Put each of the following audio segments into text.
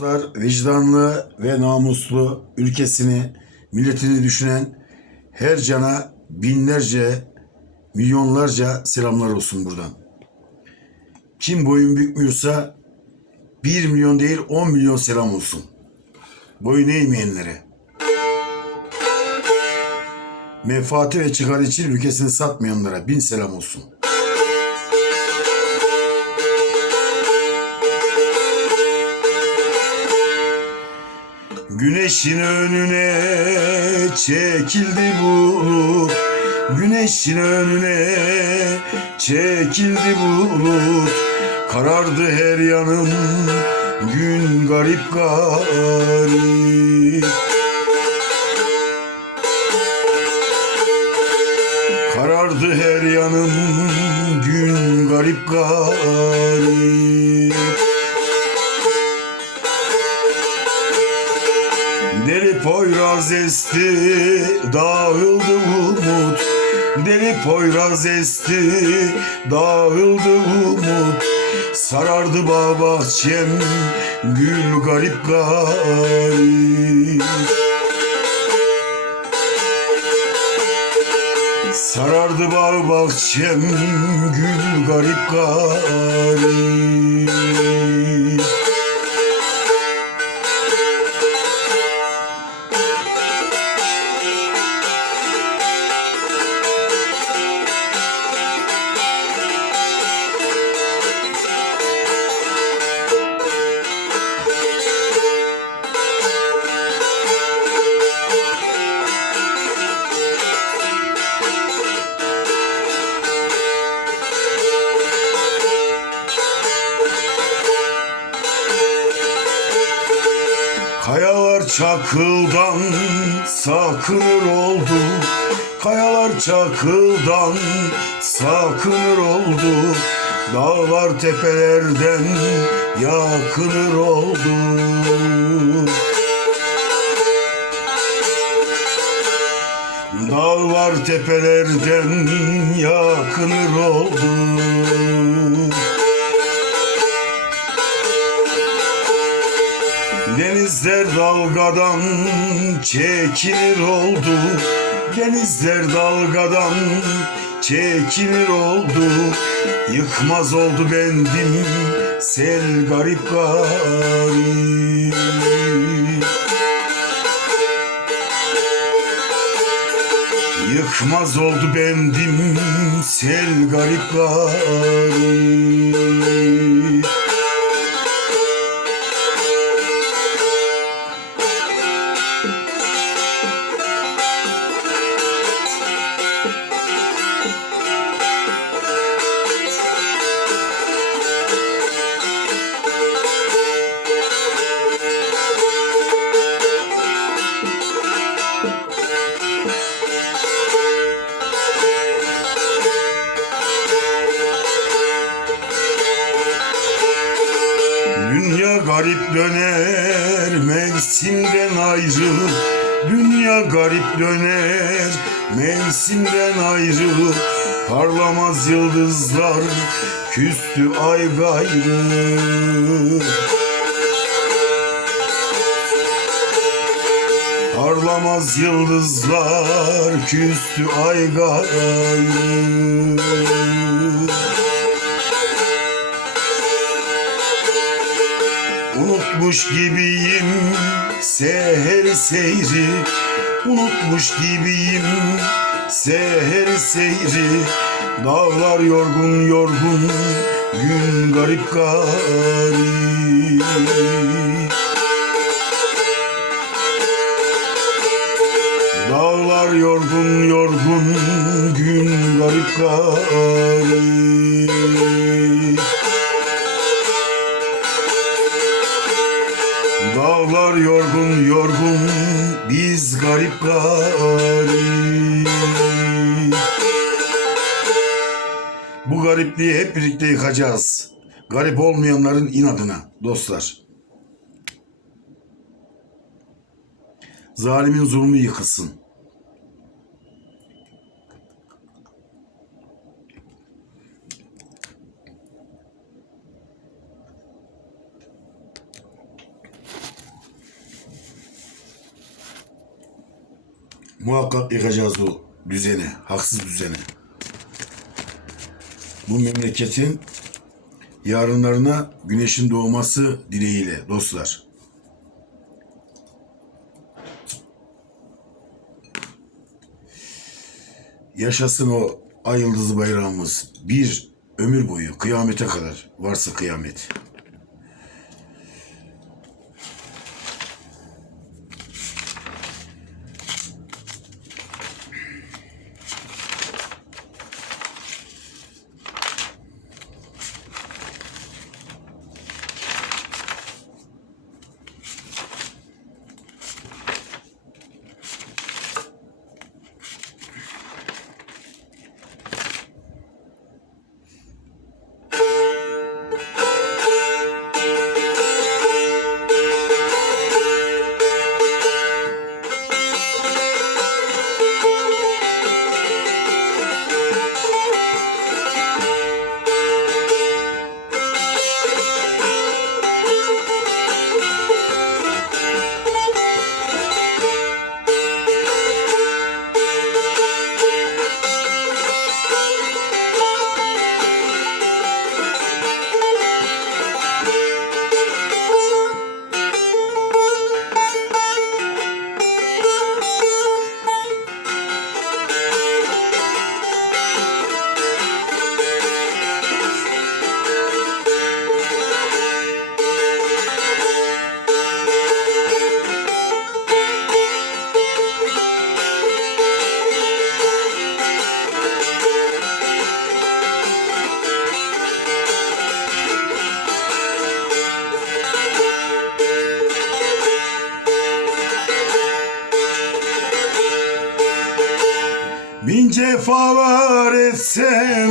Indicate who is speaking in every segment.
Speaker 1: Dostlar vicdanlı ve namuslu ülkesini, milletini düşünen her cana binlerce, milyonlarca selamlar olsun buradan. Kim boyun bükmüyorsa 1 milyon değil 10 milyon selam olsun. Boyun eğmeyenlere. Menfaati ve çıkarı için ülkesini satmayanlara bin selam olsun. Güneşin önüne çekildi bulut Güneşin önüne çekildi bulut Karardı her yanım gün garip garip. Karardı her yanım gün garip garip Poyraz esti, dağıldı umut. Deli Poyraz esti, dağıldı umut. Sarardı bağ bahçem, gül garip garip. Sarardı bağ bahçem, gül garip garip. Çakıldan sakınır oldu. Kayalar çakıldan sakınır oldu. Dağlar tepelerden yakınır oldu. Dağlar tepelerden yakınır oldu Denizler dalgadan çekilir oldu. Denizler dalgadan çekilir oldu. Yıkmaz oldu bendim sel garip garip Yıkmaz oldu bendim sel garip garip döner mevsimden ayrı Dünya garip döner mevsimden ayrı Parlamaz yıldızlar küstü ay gayrı. Parlamaz yıldızlar küstü ay gayrı Unutmuş gibiyim seher seyri. Unutmuş gibiyim seher seyri. Dağlar yorgun yorgun gün garip garip. Dağlar yorgun yorgun gün garip garip Dağlar yorgun yorgun biz garip garip Bu garipliği hep birlikte yıkacağız. Garip olmayanların inadına dostlar. Zalimin zulmü yıkılsın. Muhakkak yıkacağız o düzeni, haksız düzeni. Bu memleketin yarınlarına güneşin doğması dileğiyle dostlar. Yaşasın o ay yıldızı bayrağımız. Bir ömür boyu kıyamete kadar varsa kıyamet.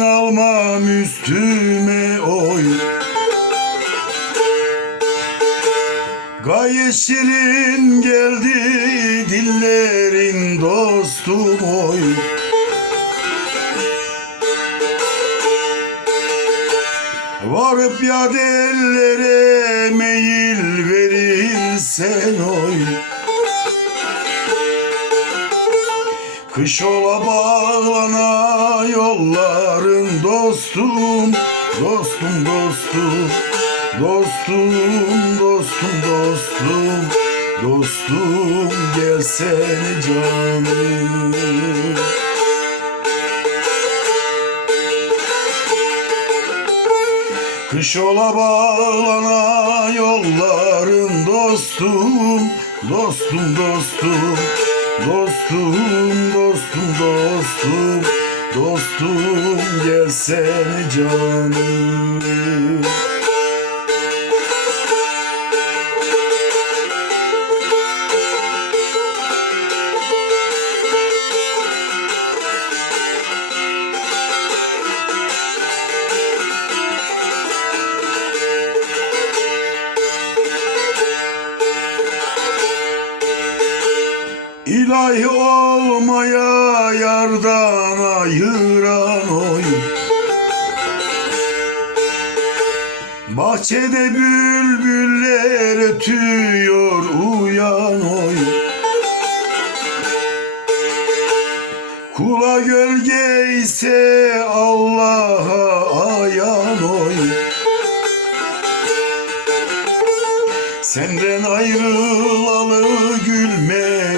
Speaker 1: Almam üstüme oy. Gayet şirin geldi dillerin dostum oy. Varıp ya ellere meyil verirsen oy Kış ola bağlana yolların dostum Dostum dostum Dostum dostum dostum Dostum gelsene canım. Kış ola bağlana yolların dostum Dostum dostum Dostum dostum dostum Dostum gelsene canım olmaya yardan ayıran oy. Bahçede bülbüller ötüyor uyan oy. Kula gölge ise Allah'a ayan oy. Senden ayrılalı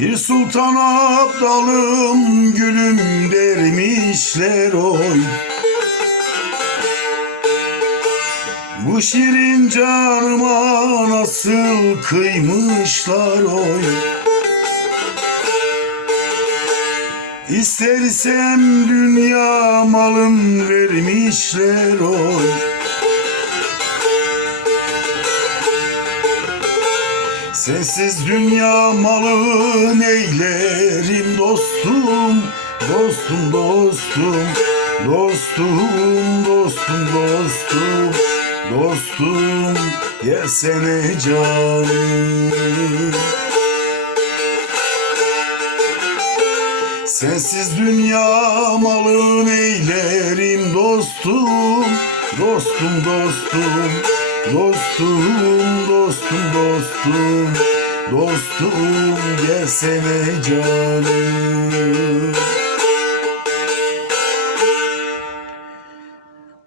Speaker 1: Pir Sultan Abdalım gülüm dermişler oy. Bu şirin canıma nasıl kıymışlar oy. İstersem dünya malın vermişler oy Sensiz dünya malı neylerim dostum? Dostum dostum Dostum dostum dostum Dostum. Gelsene canım. Sensiz dünya malı neylerim dostum? Dostum dostum Dostum dostum dostum Dostum gelsene canım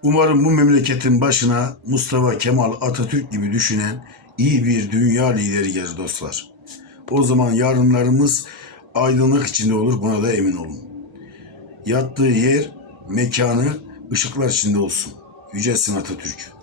Speaker 1: Umarım bu memleketin başına Mustafa Kemal Atatürk gibi düşünen iyi bir dünya lideri gelir dostlar. O zaman yarınlarımız aydınlık içinde olur buna da emin olun. Yattığı yer, mekanı ışıklar içinde olsun. Yücelsin Atatürk.